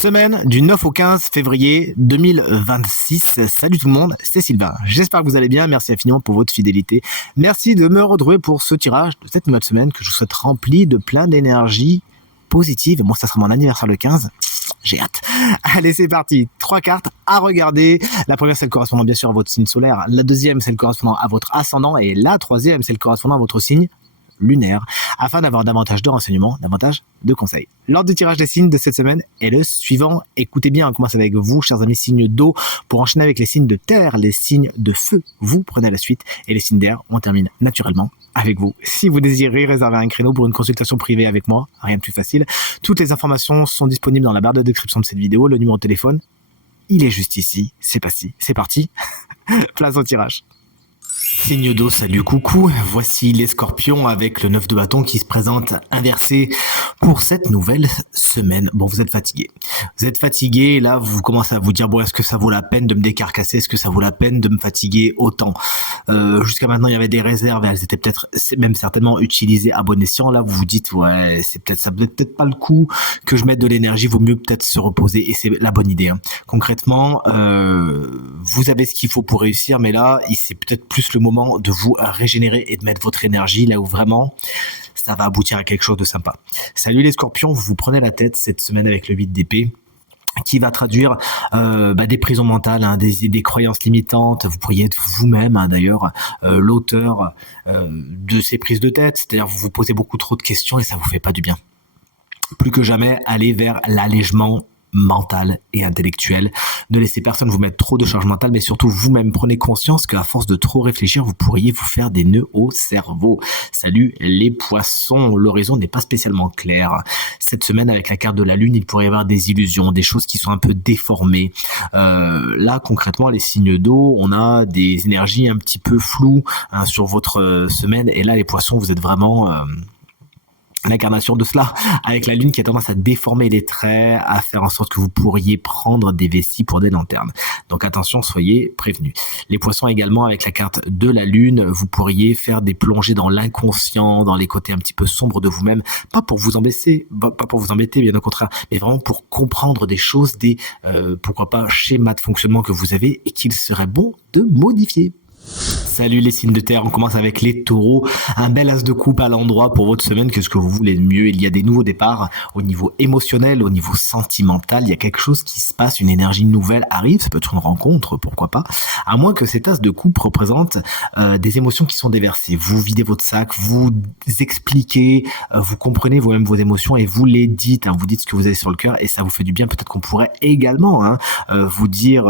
Semaine du 9 au 15 février 2026. Salut tout le monde, c'est Sylvain. J'espère que vous allez bien. Merci infiniment pour votre fidélité. Merci de me retrouver pour ce tirage de cette nouvelle semaine que je vous souhaite rempli de plein d'énergie positive. Moi, ça sera mon anniversaire le 15. J'ai hâte. Allez, c'est parti. 3 cartes à regarder. La première, c'est le correspondant bien sûr à votre signe solaire. La deuxième, c'est le correspondant à votre ascendant. Et la troisième, c'est le correspondant à votre signe lunaire, afin d'avoir davantage de renseignements, davantage de conseils. L'ordre du tirage des signes de cette semaine est le suivant. Écoutez bien, on commence avec vous, chers amis signes d'eau, pour enchaîner avec les signes de terre, les signes de feu. Vous prenez la suite, et les signes d'air, on termine naturellement avec vous. Si vous désirez réserver un créneau pour une consultation privée avec moi, rien de plus facile, toutes les informations sont disponibles dans la barre de description de cette vidéo. Le numéro de téléphone, il est juste ici. C'est parti. Place au tirage. Signe d'eau, salut, coucou. Voici les scorpions avec le 9 de bâton qui se présente inversé pour cette nouvelle semaine. Bon, vous êtes fatigué. Là, vous commencez à vous dire, bon, est-ce que ça vaut la peine de me décarcasser? Est-ce que ça vaut la peine de me fatiguer autant? Jusqu'à maintenant, il y avait des réserves et elles étaient peut-être, même certainement utilisées à bon escient. Là, vous vous dites, ouais, ça vaut peut-être pas le coup que je mette de l'énergie, vaut mieux peut-être se reposer et c'est la bonne idée. Concrètement, vous avez ce qu'il faut pour réussir, mais là, c'est peut-être plus le moment de vous régénérer et de mettre votre énergie là où vraiment ça va aboutir à quelque chose de sympa. Salut les scorpions, vous prenez la tête cette semaine avec le 8 d'épée qui va traduire des prisons mentales, des croyances limitantes. Vous pourriez être vous-même d'ailleurs l'auteur de ces prises de tête, c'est-à-dire vous vous posez beaucoup trop de questions et ça vous fait pas du bien. Plus que jamais, allez vers l'allègement mental et intellectuel. Ne laissez personne vous mettre trop de charge mentale, mais surtout vous-même prenez conscience qu'à force de trop réfléchir, vous pourriez vous faire des nœuds au cerveau. Salut les poissons, l'horizon n'est pas spécialement clair. Cette semaine, avec la carte de la lune, il pourrait y avoir des illusions, des choses qui sont un peu déformées. Là, concrètement, les signes d'eau, on a des énergies un petit peu floues sur votre semaine, et là, les poissons, vous êtes vraiment l'incarnation de cela, avec la lune qui a tendance à déformer les traits, à faire en sorte que vous pourriez prendre des vessies pour des lanternes. Donc attention, soyez prévenus. Les poissons également, avec la carte de la lune, vous pourriez faire des plongées dans l'inconscient, dans les côtés un petit peu sombres de vous-même, pas pour vous embêter, bien au contraire, mais vraiment pour comprendre des choses, pourquoi pas, schémas de fonctionnement que vous avez et qu'il serait bon de modifier. Salut les signes de terre, on commence avec les taureaux. Un bel as de coupe à l'endroit pour votre semaine, qu'est-ce que vous voulez de mieux? Il y a des nouveaux départs au niveau émotionnel, au niveau sentimental, il y a quelque chose qui se passe, une énergie nouvelle arrive, ça peut être une rencontre, pourquoi pas, à moins que cet as de coupe représente des émotions qui sont déversées. Vous videz votre sac, vous expliquez, vous comprenez vous-même vos émotions et vous les dites, vous dites ce que vous avez sur le cœur et ça vous fait du bien. Peut-être qu'on pourrait également vous dire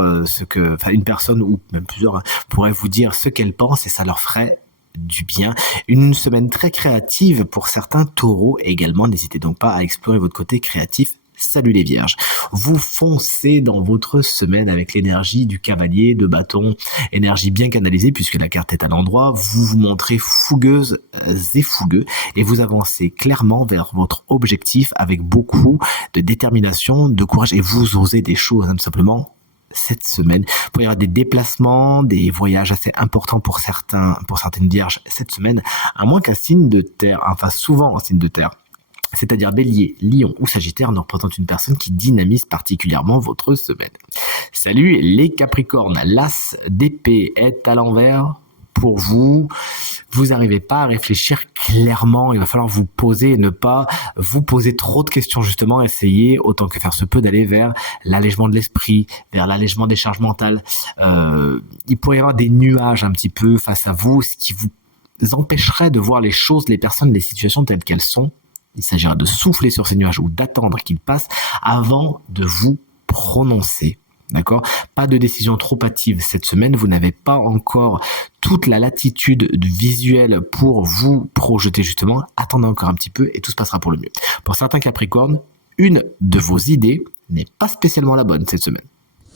une personne ou même plusieurs pourraient vous dire ce qu'elle pense et ça leur ferait du bien. Une semaine très créative pour certains taureaux également. N'hésitez donc pas à explorer votre côté créatif. Salut les vierges. Vous foncez dans votre semaine avec l'énergie du cavalier de bâton, énergie bien canalisée puisque la carte est à l'endroit. Vous vous montrez fougueuses et fougueux et vous avancez clairement vers votre objectif avec beaucoup de détermination, de courage et vous osez des choses, tout simplement. Cette semaine, il peut y avoir des déplacements, des voyages assez importants pour certaines vierges cette semaine, à moins qu'un signe de terre, souvent un signe de terre, c'est-à-dire Bélier, Lion ou Sagittaire, ne représente une personne qui dynamise particulièrement votre semaine. Salut les Capricornes, l'as d'épée est à l'envers. Pour vous n'arrivez pas à réfléchir clairement, il va falloir vous poser et ne pas vous poser trop de questions justement, essayez autant que faire se peut d'aller vers l'allègement de l'esprit, vers l'allègement des charges mentales. Il pourrait y avoir des nuages un petit peu face à vous, ce qui vous empêcherait de voir les choses, les personnes, les situations telles qu'elles sont. Il s'agira de souffler sur ces nuages ou d'attendre qu'ils passent avant de vous prononcer. D'accord ? Pas de décision trop hâtive cette semaine, vous n'avez pas encore toute la latitude visuelle pour vous projeter justement. Attendez encore un petit peu et tout se passera pour le mieux. Pour certains Capricornes, une de vos idées n'est pas spécialement la bonne cette semaine.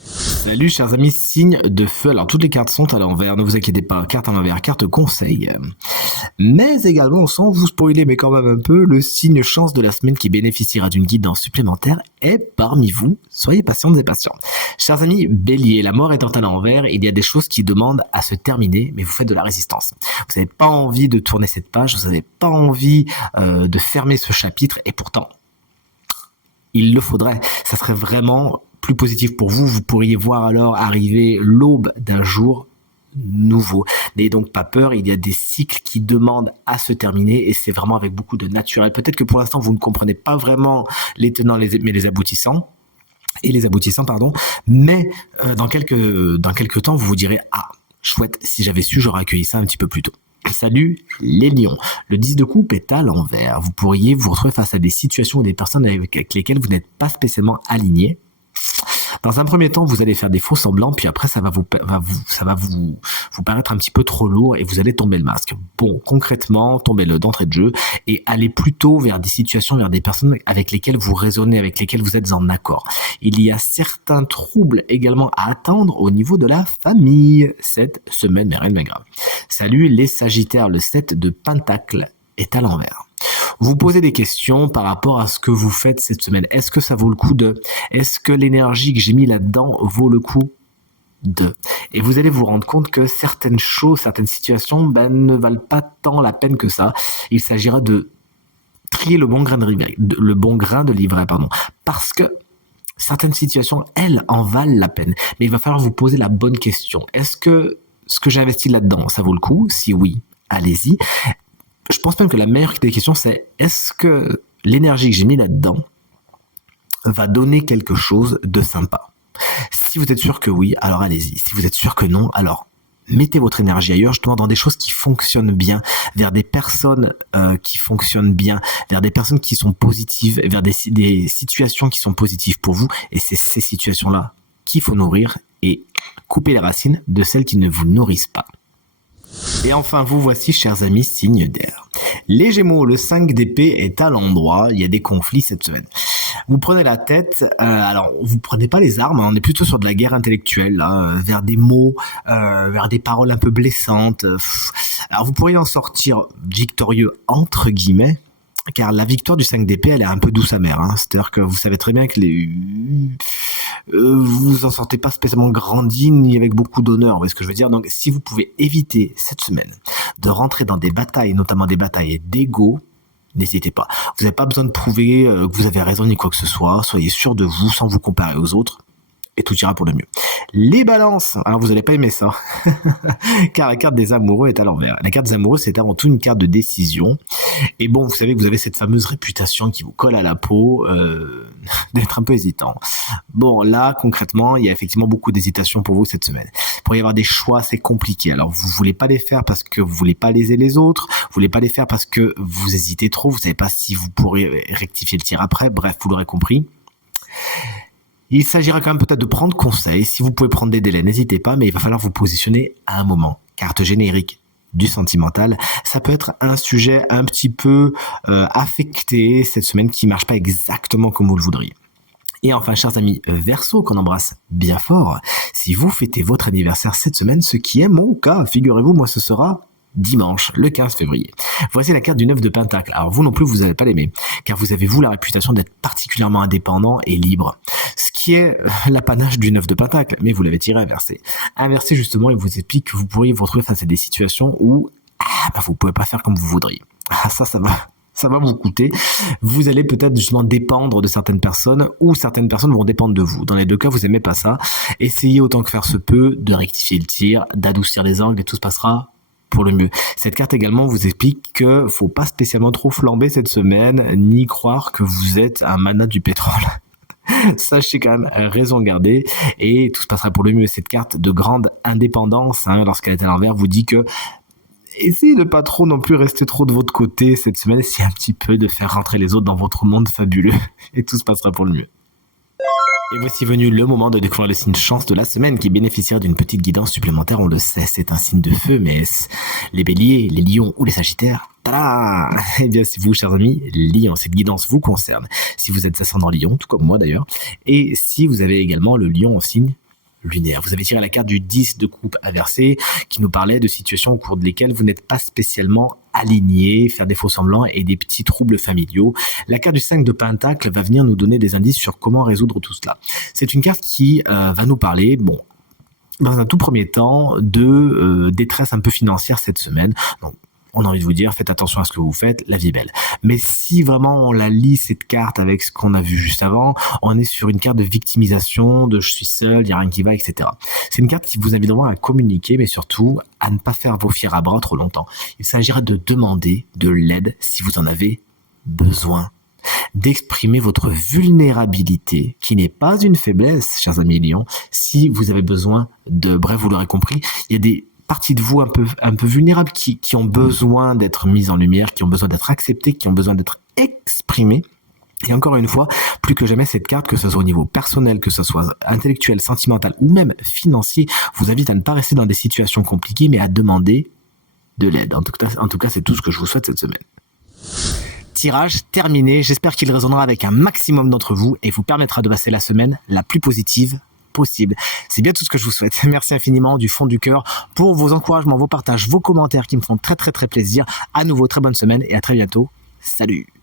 Salut chers amis, signe de feu. Alors toutes les cartes sont à l'envers, ne vous inquiétez pas, carte à l'envers, carte conseil. Mais également, sans vous spoiler, mais quand même un peu, le signe chance de la semaine qui bénéficiera d'une guidance supplémentaire est parmi vous. Soyez patientes et patients. Chers amis, Bélier, la mort étant à l'envers, il y a des choses qui demandent à se terminer, mais vous faites de la résistance. Vous n'avez pas envie de tourner cette page, vous n'avez pas envie de fermer ce chapitre, et pourtant, il le faudrait. Ça serait vraiment plus positif pour vous. Vous pourriez voir alors arriver l'aube d'un jour nouveau. N'ayez donc pas peur, il y a des cycles qui demandent à se terminer et c'est vraiment avec beaucoup de naturel. Peut-être que pour l'instant vous ne comprenez pas vraiment les tenants mais les aboutissants. Mais dans quelques temps vous vous direz ah chouette, si j'avais su j'aurais accueilli ça un petit peu plus tôt. Salut les lions. Le 10 de coupe est à l'envers. Vous pourriez vous retrouver face à des situations ou des personnes avec lesquelles vous n'êtes pas spécialement aligné. Dans un premier temps, vous allez faire des faux semblants, puis après, ça va vous paraître un petit peu trop lourd et vous allez tomber le masque. Bon, concrètement, tombez-le d'entrée de jeu et allez plutôt vers des situations, vers des personnes avec lesquelles vous raisonnez, avec lesquelles vous êtes en accord. Il y a certains troubles également à attendre au niveau de la famille cette semaine, mais rien de bien grave. Salut les Sagittaires, le 7 de Pentacle est à l'envers. Vous posez des questions par rapport à ce que vous faites cette semaine. Est-ce que ça vaut le coup de? Est-ce que l'énergie que j'ai mis là-dedans vaut le coup de? Et vous allez vous rendre compte que certaines choses, certaines situations ne valent pas tant la peine que ça. Il s'agira de trier le bon grain de livret, parce que certaines situations, elles, en valent la peine. Mais il va falloir vous poser la bonne question. Est-ce que ce que j'ai investi là-dedans, ça vaut le coup? Si oui, allez-y. Je pense même que la meilleure des questions, c'est est-ce que l'énergie que j'ai mis là-dedans va donner quelque chose de sympa? Si vous êtes sûr que oui, alors allez-y. Si vous êtes sûr que non, alors mettez votre énergie ailleurs, justement dans des choses qui fonctionnent bien, vers des personnes qui fonctionnent bien, vers des personnes qui sont positives, vers des situations qui sont positives pour vous. Et c'est ces situations-là qu'il faut nourrir et couper les racines de celles qui ne vous nourrissent pas. Et enfin, vous voici, chers amis, signe d'air. Les Gémeaux, le 5 d'épée est à l'endroit. Il y a des conflits cette semaine. Vous prenez la tête. Alors, vous prenez pas les armes. On est plutôt sur de la guerre intellectuelle, là, vers des mots, vers des paroles un peu blessantes. Alors, vous pourriez en sortir victorieux entre guillemets. Car la victoire du 5 d'épée, elle est un peu douce amère. C'est-à-dire que vous savez très bien que vous en sortez pas spécialement grandi ni avec beaucoup d'honneur. Vous voyez ce que je veux dire? Donc, si vous pouvez éviter cette semaine de rentrer dans des batailles, notamment des batailles d'ego, n'hésitez pas. Vous n'avez pas besoin de prouver que vous avez raison ni quoi que ce soit. Soyez sûr de vous sans vous comparer aux autres. Et tout ira pour le mieux. Les balances, alors vous n'allez pas aimer ça, car la carte des amoureux est à l'envers. La carte des amoureux, c'est avant tout une carte de décision. Et bon, vous savez que vous avez cette fameuse réputation qui vous colle à la peau d'être un peu hésitant. Bon, là, concrètement, il y a effectivement beaucoup d'hésitation pour vous cette semaine. Il pourrait y avoir des choix assez compliqués. Alors, vous voulez pas les faire parce que vous voulez pas léser les autres, vous voulez pas les faire parce que vous hésitez trop, vous savez pas si vous pourrez rectifier le tir après. Bref, vous l'aurez compris. Il s'agira quand même peut-être de prendre conseil. Si vous pouvez prendre des délais, n'hésitez pas, mais il va falloir vous positionner à un moment. Carte générique du sentimental, ça peut être un sujet un petit peu affecté cette semaine qui marche pas exactement comme vous le voudriez. Et enfin, chers amis Verseau, qu'on embrasse bien fort, si vous fêtez votre anniversaire cette semaine, ce qui est mon cas, figurez-vous, moi ce sera dimanche, le 15 février. Voici la carte du 9 de Pentacle. Alors vous non plus, vous n'allez pas l'aimer, car vous avez, vous, la réputation d'être particulièrement indépendant et libre. Ce qui est l'apanage du 9 de Pentacle, mais vous l'avez tiré inversé. Inversé, justement, il vous explique que vous pourriez vous retrouver face à des situations où vous ne pouvez pas faire comme vous voudriez. Ça va vous coûter. Vous allez peut-être justement dépendre de certaines personnes ou certaines personnes vont dépendre de vous. Dans les deux cas, vous n'aimez pas ça. Essayez autant que faire se peut de rectifier le tir, d'adoucir les angles et tout se passera pour le mieux. Cette carte également vous explique que faut pas spécialement trop flamber cette semaine, ni croire que vous êtes un mana du pétrole. Sachez quand même raison garder et tout se passera pour le mieux. Cette carte de grande indépendance, lorsqu'elle est à l'envers, vous dit que essayez de pas trop non plus rester trop de votre côté cette semaine, essayez un petit peu de faire rentrer les autres dans votre monde fabuleux et tout se passera pour le mieux. Et voici venu le moment de découvrir le signe chance de la semaine qui bénéficiera d'une petite guidance supplémentaire. On le sait, c'est un signe de feu, mais les béliers, les lions ou les sagittaires, tada! Eh bien, si vous, chers amis, lions, cette guidance vous concerne. Si vous êtes ascendant lion, tout comme moi d'ailleurs, et si vous avez également le lion en signe lunaire. Vous avez tiré la carte du 10 de coupe inversé qui nous parlait de situations au cours desquelles vous n'êtes pas spécialement aligné, faire des faux semblants et des petits troubles familiaux. La carte du 5 de Pentacle va venir nous donner des indices sur comment résoudre tout cela. C'est une carte qui va nous parler, dans un tout premier temps, de détresse un peu financière cette semaine. Donc, on a envie de vous dire, faites attention à ce que vous faites, la vie est belle. Mais si vraiment on la lit, cette carte, avec ce qu'on a vu juste avant, on est sur une carte de victimisation, de je suis seul, il n'y a rien qui va, etc. C'est une carte qui vous invite vraiment à communiquer, mais surtout à ne pas faire vos fiers à bras trop longtemps. Il s'agira de demander de l'aide si vous en avez besoin, d'exprimer votre vulnérabilité, qui n'est pas une faiblesse, chers amis lions, si vous avez besoin de... Bref, vous l'aurez compris, il y a des parties de vous un peu vulnérables qui ont besoin d'être mises en lumière, qui ont besoin d'être acceptées, qui ont besoin d'être exprimées. Et encore une fois, plus que jamais, cette carte, que ce soit au niveau personnel, que ce soit intellectuel, sentimental ou même financier, vous invite à ne pas rester dans des situations compliquées, mais à demander de l'aide. En tout cas, c'est tout ce que je vous souhaite cette semaine. Tirage terminé, j'espère qu'il résonnera avec un maximum d'entre vous et vous permettra de passer la semaine la plus positive possible. C'est bien tout ce que je vous souhaite. Merci infiniment du fond du cœur pour vos encouragements, vos partages, vos commentaires qui me font très très très plaisir. À nouveau, très bonne semaine et à très bientôt. Salut!